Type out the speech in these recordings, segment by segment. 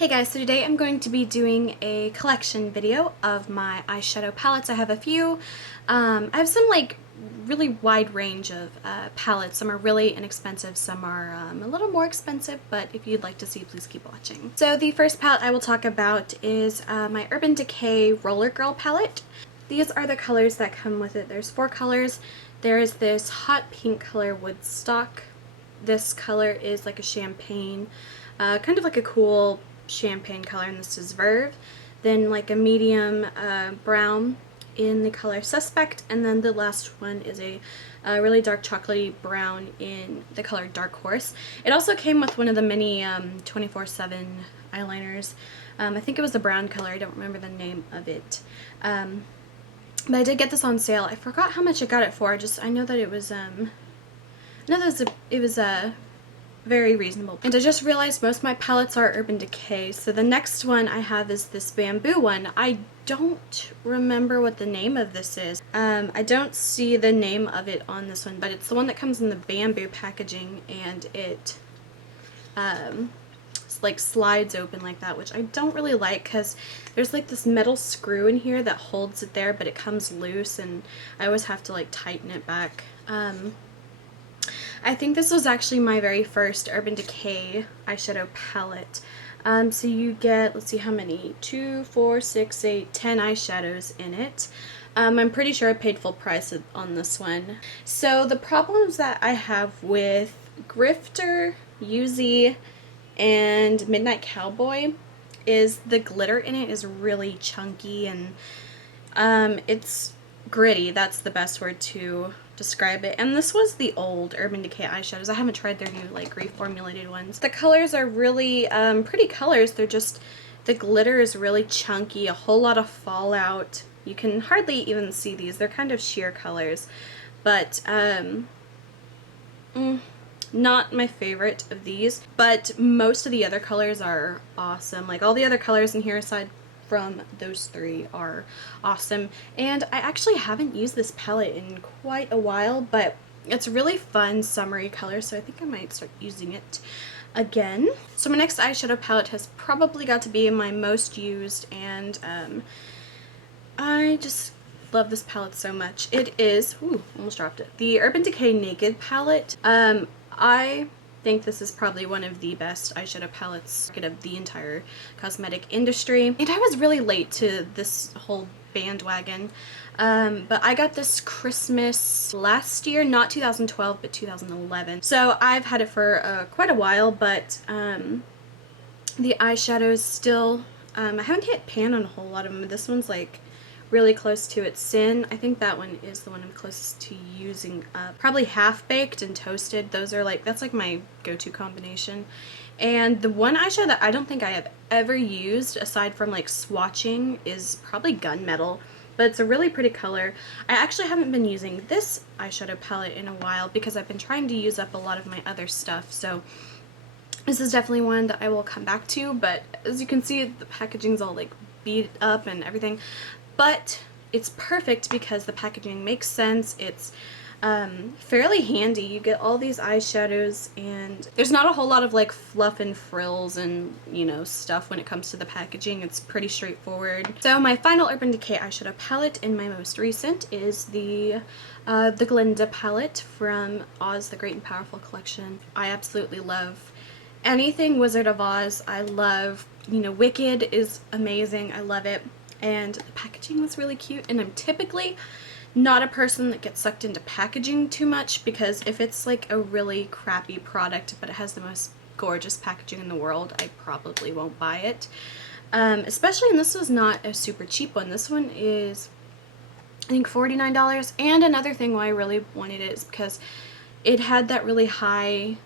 Hey guys, so today I'm going to be doing a collection video of my eyeshadow palettes. I have a few. I have some like really wide range of palettes. Some are really inexpensive, some are a little more expensive, but if you'd like to see, please keep watching. So the first palette I will talk about is my Urban Decay Rollergirl Palette. These are the colors that come with it. There's 4 colors. There is this hot pink color, Woodstock. This color is like a champagne, kind of like a cool champagne color, and this is Verve. Then like a medium brown in the color Suspect, and then the last one is a really dark chocolatey brown in the color Dark Horse. It also came with one of the mini 24/7 eyeliners. I think it was the brown color. I don't remember the name of it. But I did get this on sale. I forgot how much I got it for. I know that it was very reasonable. And I just realized most of my palettes are Urban Decay, so the next one I have is this bamboo one. I don't remember what the name of this is. I don't see the name of it on this one, but it's the one that comes in the bamboo packaging, and it like slides open like that, which I don't really like because there's like this metal screw in here that holds it there, but it comes loose and I always have to like tighten it back. I think this was actually my very first Urban Decay eyeshadow palette. So you get, let's see how many, 2, 4, 6, 8, 10 eyeshadows in it. I'm pretty sure I paid full price on this one. So the problems that I have with Grifter, Yuzi, and Midnight Cowboy is the glitter in it is really chunky and it's gritty. That's the best word to describe it. And this was the old Urban Decay eyeshadows. I haven't tried their new like reformulated ones. The colors are really pretty colors. They're just, the glitter is really chunky, a whole lot of fallout. You can hardly even see these. They're kind of sheer colors, but not my favorite of these, but most of the other colors are awesome. Like all the other colors in here aside from those 3 are awesome, and I actually haven't used this palette in quite a while, but it's a really fun summery color, so I think I might start using it again. So my next eyeshadow palette has probably got to be my most used, and I just love this palette so much. It is, ooh, almost dropped it, the Urban Decay Naked palette. I think this is probably one of the best eyeshadow palettes of the entire cosmetic industry. And I was really late to this whole bandwagon, but I got this Christmas last year, not 2012, but 2011. So I've had it for quite a while, but the eyeshadows still, I haven't hit pan on a whole lot of them. This one's like really close to its sin. I think that one is the one I'm closest to using up. Probably Half Baked and Toasted. Those are like, that's like my go-to combination. And the one eyeshadow that I don't think I have ever used aside from like swatching is probably Gunmetal, but it's a really pretty color. I actually haven't been using this eyeshadow palette in a while because I've been trying to use up a lot of my other stuff, so this is definitely one that I will come back to. But as you can see, the packaging's all like beat up and everything. But it's perfect because the packaging makes sense. It's fairly handy. You get all these eyeshadows, and there's not a whole lot of like fluff and frills and, you know, stuff when it comes to the packaging. It's pretty straightforward. So my final Urban Decay eyeshadow palette and my most recent is the Glinda Palette from Oz the Great and Powerful collection. I absolutely love anything Wizard of Oz. I love, you know, Wicked is amazing. I love it. And the packaging was really cute, and I'm typically not a person that gets sucked into packaging too much, because if it's like a really crappy product but it has the most gorgeous packaging in the world, I probably won't buy it. Especially, and this was not a super cheap one. This one is, I think, $49. And another thing why I really wanted it is because it had that really high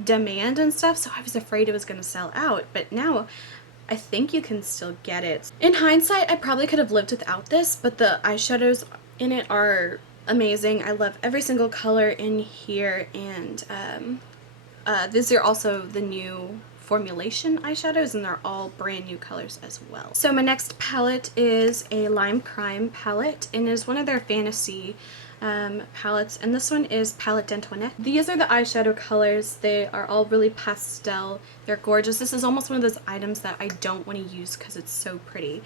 demand and stuff, so I was afraid it was going to sell out, but now I think you can still get it. In hindsight, I probably could have lived without this, but the eyeshadows in it are amazing. I love every single color in here, and these are also the new formulation eyeshadows, and they're all brand new colors as well. So my next palette is a Lime Crime palette, and is one of their fantasy palettes, and this one is Palette d'Antoinette. These are the eyeshadow colors. They are all really pastel. They're gorgeous. This is almost one of those items that I don't want to use because it's so pretty.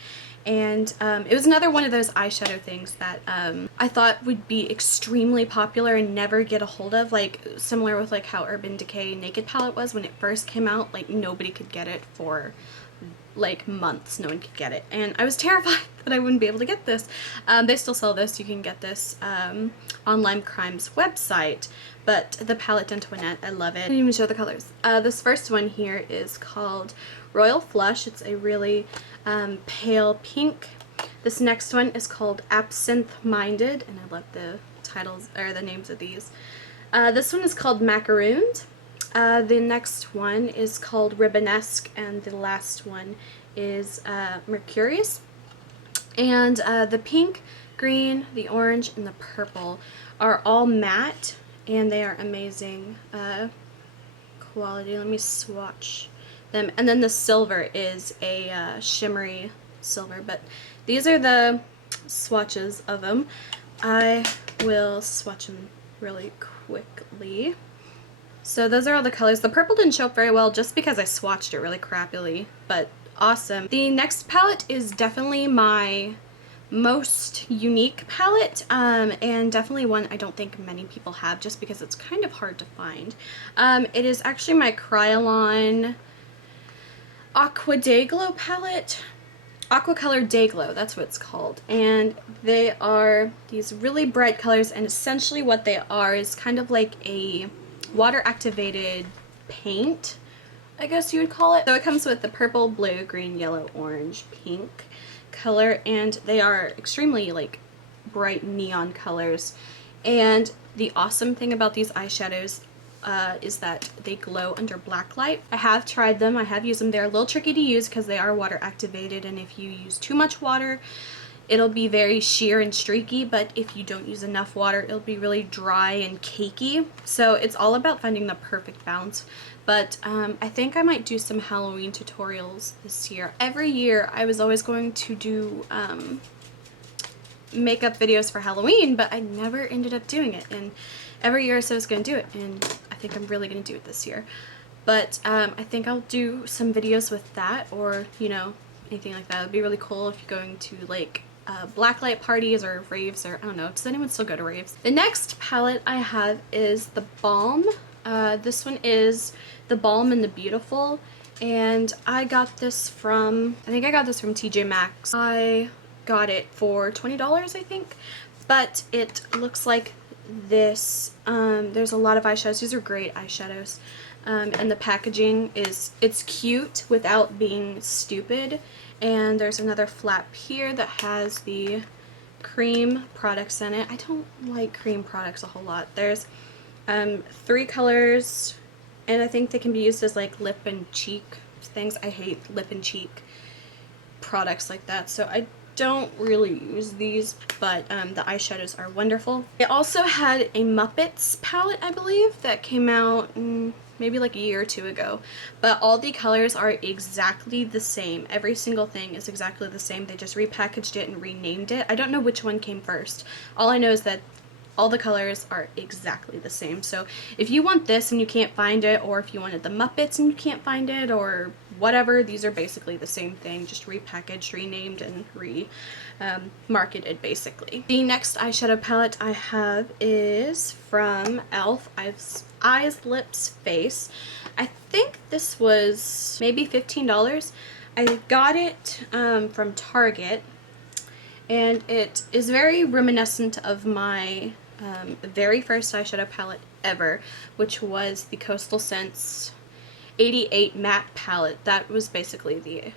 And it was another one of those eyeshadow things that I thought would be extremely popular and never get a hold of, like similar with like how Urban Decay Naked Palette was when it first came out. Like nobody could get it for like months. No one could get it, and I was terrified that I wouldn't be able to get this. They still sell this. You can get this on Lime Crime's website, but the Palette d'Antoinette, I love it. I didn't even show the colors. This first one here is called Royal Flush. It's a really pale pink. This next one is called Absinthe Minded, and I love the titles or the names of these. This one is called Macarooned. The next one is called Ribbonesque, and the last one is Mercurius. And the pink, green, the orange, and the purple are all matte, and they are amazing quality. Let me swatch them. And then the silver is a shimmery silver, but these are the swatches of them. I will swatch them really quickly. So those are all the colors. The purple didn't show up very well just because I swatched it really crappily, but awesome. The next palette is definitely my most unique palette, and definitely one I don't think many people have just because it's kind of hard to find. It is actually my Kryolan Aqua Day Glow palette. Aquacolor Day Glow, that's what it's called. And they are these really bright colors, and essentially what they are is kind of like a water activated paint, I guess you would call it. So it comes with the purple, blue, green, yellow, orange, pink color, and they are extremely like bright neon colors. And the awesome thing about these eyeshadows is that they glow under black light. I have tried them, I have used them. They're a little tricky to use because they are water activated, and if you use too much water it'll be very sheer and streaky, but if you don't use enough water it'll be really dry and cakey. So it's all about finding the perfect balance. But I think I might do some Halloween tutorials this year. Every year I was always going to do makeup videos for Halloween, but I never ended up doing it, and every year I said I was going to do it, and I think I'm really going to do it this year. But I think I'll do some videos with that, or you know, anything like that. It would be really cool if you're going to like blacklight parties or raves, or I don't know, does anyone still go to raves? The next palette I have is the Balm. This one is the Balm and the Beautiful, and I got this from, I think I got this from TJ Maxx. I got it for $20, I think, but it looks like this. There's a lot of eyeshadows. These are great eyeshadows, and the packaging is, it's cute without being stupid. And there's another flap here that has the cream products in it. I don't like cream products a whole lot. There's 3 colors, and I think they can be used as like lip and cheek things. I hate lip and cheek products like that, so I don't really use these, but the eyeshadows are wonderful. They also had a Muppets palette, I believe, that came out maybe like a year or 2 ago, but all the colors are exactly the same. Every single thing is exactly the same. They just repackaged it and renamed it. I don't know which one came first. All I know is that all the colors are exactly the same. So if you want this and you can't find it, or if you wanted the Muppets and you can't find it, or whatever, these are basically the same thing, just repackaged, renamed, and marketed basically. The next eyeshadow palette I have is from e.l.f. EyesLipsFace. I think this was maybe $15. I got it from Target, and it is very reminiscent of my very first eyeshadow palette ever, which was the Coastal Scents 88 matte palette. That was basically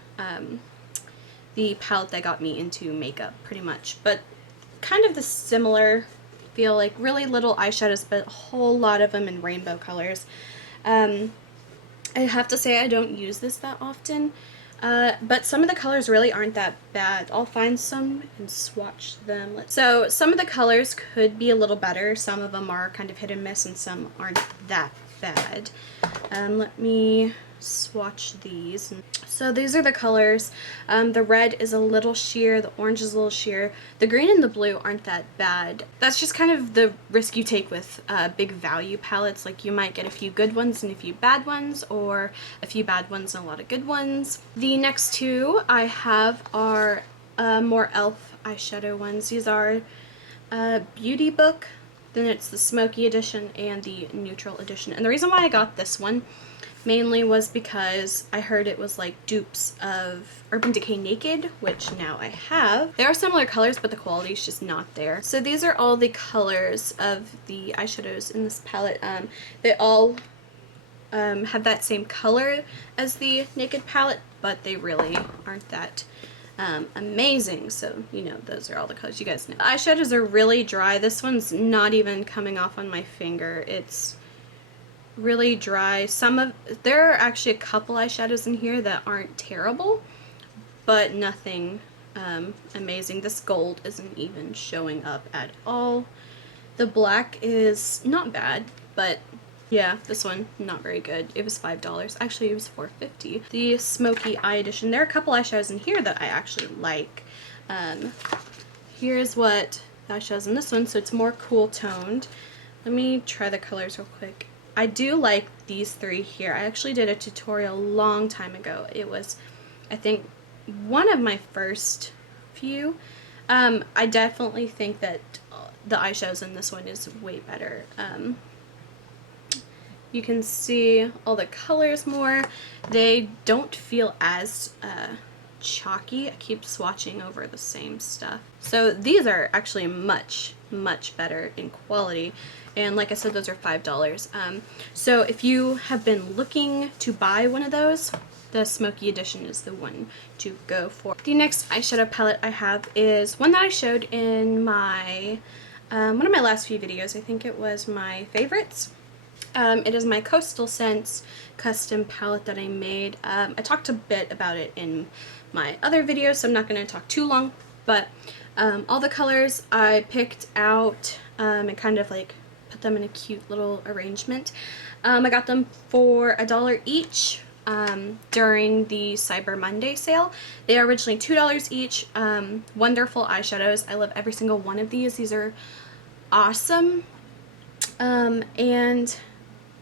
the palette that got me into makeup pretty much, but kind of the similar feel, like really little eyeshadows but a whole lot of them in rainbow colors. I have to say I don't use this that often, but some of the colors really aren't that bad. I'll find some and swatch them. So some of the colors could be a little better. Some of them are kind of hit and miss, and some aren't that bad. Let me swatch these. So these are the colors. The red is a little sheer, the orange is a little sheer, the green and the blue aren't that bad. That's just kind of the risk you take with big value palettes. Like, you might get a few good ones and a few bad ones, or a few bad ones and a lot of good ones. The next two I have are more e.l.f. eyeshadow ones. These are Beauty Book, then it's the Smoky edition and the Neutral edition. And the reason why I got this one mainly was because I heard it was like dupes of Urban Decay Naked, which now I have. They are similar colors, but the quality is just not there. So these are all the colors of the eyeshadows in this palette. They all have that same color as the Naked palette, but they really aren't that amazing. So, you know, those are all the colors you guys know. The eyeshadows are really dry. This one's not even coming off on my finger. It's really dry. There are actually a couple eyeshadows in here that aren't terrible, but nothing amazing. This gold isn't even showing up at all. The black is not bad, but yeah, this one, not very good. It was $5. Actually, it was $4.50. The Smoky Eye Edition. There are a couple eyeshadows in here that I actually like. Here's what the eyeshadows in this one. So it's more cool toned. Let me try the colors real quick. I do like these three here. I actually did a tutorial a long time ago. It was, I think, one of my first few. I definitely think that the eyeshadows in this one is way better. You can see all the colors more. They don't feel as chalky. I keep swatching over the same stuff. So these are actually much better in quality. And like I said, those are $5. So if you have been looking to buy one of those, the Smoky Edition is the one to go for. The next eyeshadow palette I have is one that I showed in my one of my last few videos. I think it was my favorites. It is my Coastal Scents custom palette that I made. I talked a bit about it in my other videos, so I'm not going to talk too long, but all the colors I picked out and kind of like put them in a cute little arrangement. I got them for $1 each during the Cyber Monday sale. They are originally $2 each. Wonderful eyeshadows. I love every single one of these. These are awesome. And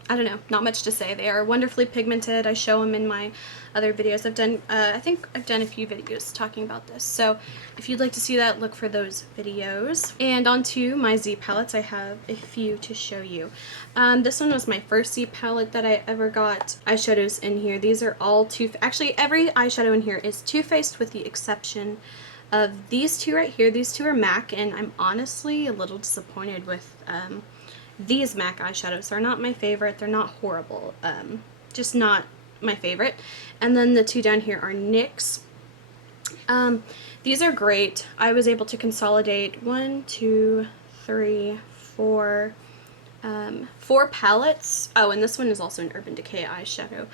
I don't know, not much to say. They are wonderfully pigmented. I show them in my other videos. I've done, I think I've done a few videos talking about this. So if you'd like to see that, look for those videos. And onto my Z palettes, I have a few to show you. This one was my first Z palette that I ever got. Eyeshadows in here. These are all actually every eyeshadow in here is Too Faced with the exception of these two right here. These two are MAC, and I'm honestly a little disappointed with these MAC eyeshadows. They're not my favorite. They're not horrible. Just not my favorite. And then the two down here are NYX. These are great. I was able to consolidate 1, 2, 3, 4, 4 palettes. Oh, and this one is also an Urban Decay eyeshadow.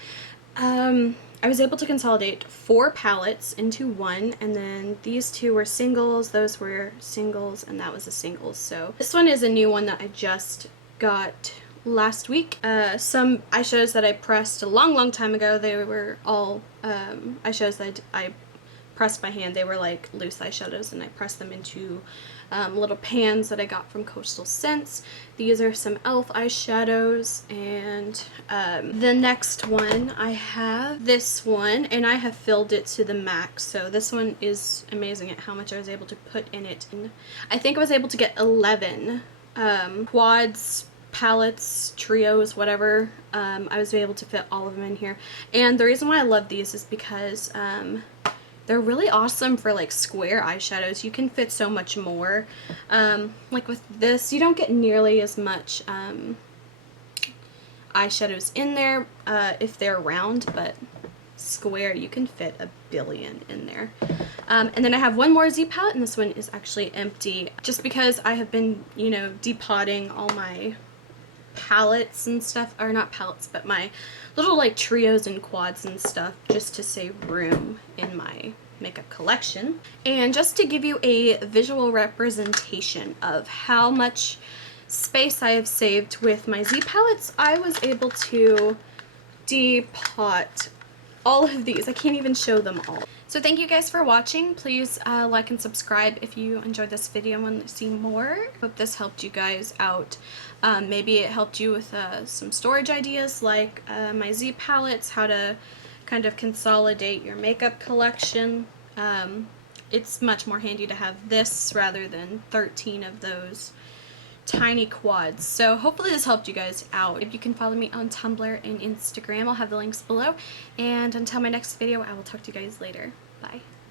I was able to consolidate 4 palettes into one, and then these two were singles, those were singles, and that was a singles. So this one is a new one that I just got last week. Some eyeshadows that I pressed a long time ago, they were all eyeshadows that I pressed by hand. They were like loose eyeshadows, and I pressed them into little pans that I got from Coastal Scents. These are some e.l.f. eyeshadows, and the next one I have this one, and I have filled it to the max. So this one is amazing at how much I was able to put in it. And I think I was able to get 11 quads, palettes, trios, whatever. I was able to fit all of them in here. And the reason why I love these is because they're really awesome for like square eyeshadows. You can fit so much more. Like with this, you don't get nearly as much eyeshadows in there if they're round, but square you can fit a billion in there. And then I have one more Z palette, and this one is actually empty just because I have been, you know, depotting all my palettes and stuff, or not palettes, but my little like trios and quads and stuff, just to save room in my makeup collection. And just to give you a visual representation of how much space I have saved with my Z palettes, I was able to depot all of these. I can't even show them all. So thank you guys for watching. Please like and subscribe if you enjoyed this video and want to see more. Hope this helped you guys out. Maybe it helped you with some storage ideas like my Z palettes, how to kind of consolidate your makeup collection. It's much more handy to have this rather than 13 of those tiny quads. So hopefully this helped you guys out. If you can follow me on Tumblr and Instagram, I'll have the links below. And until my next video, I will talk to you guys later.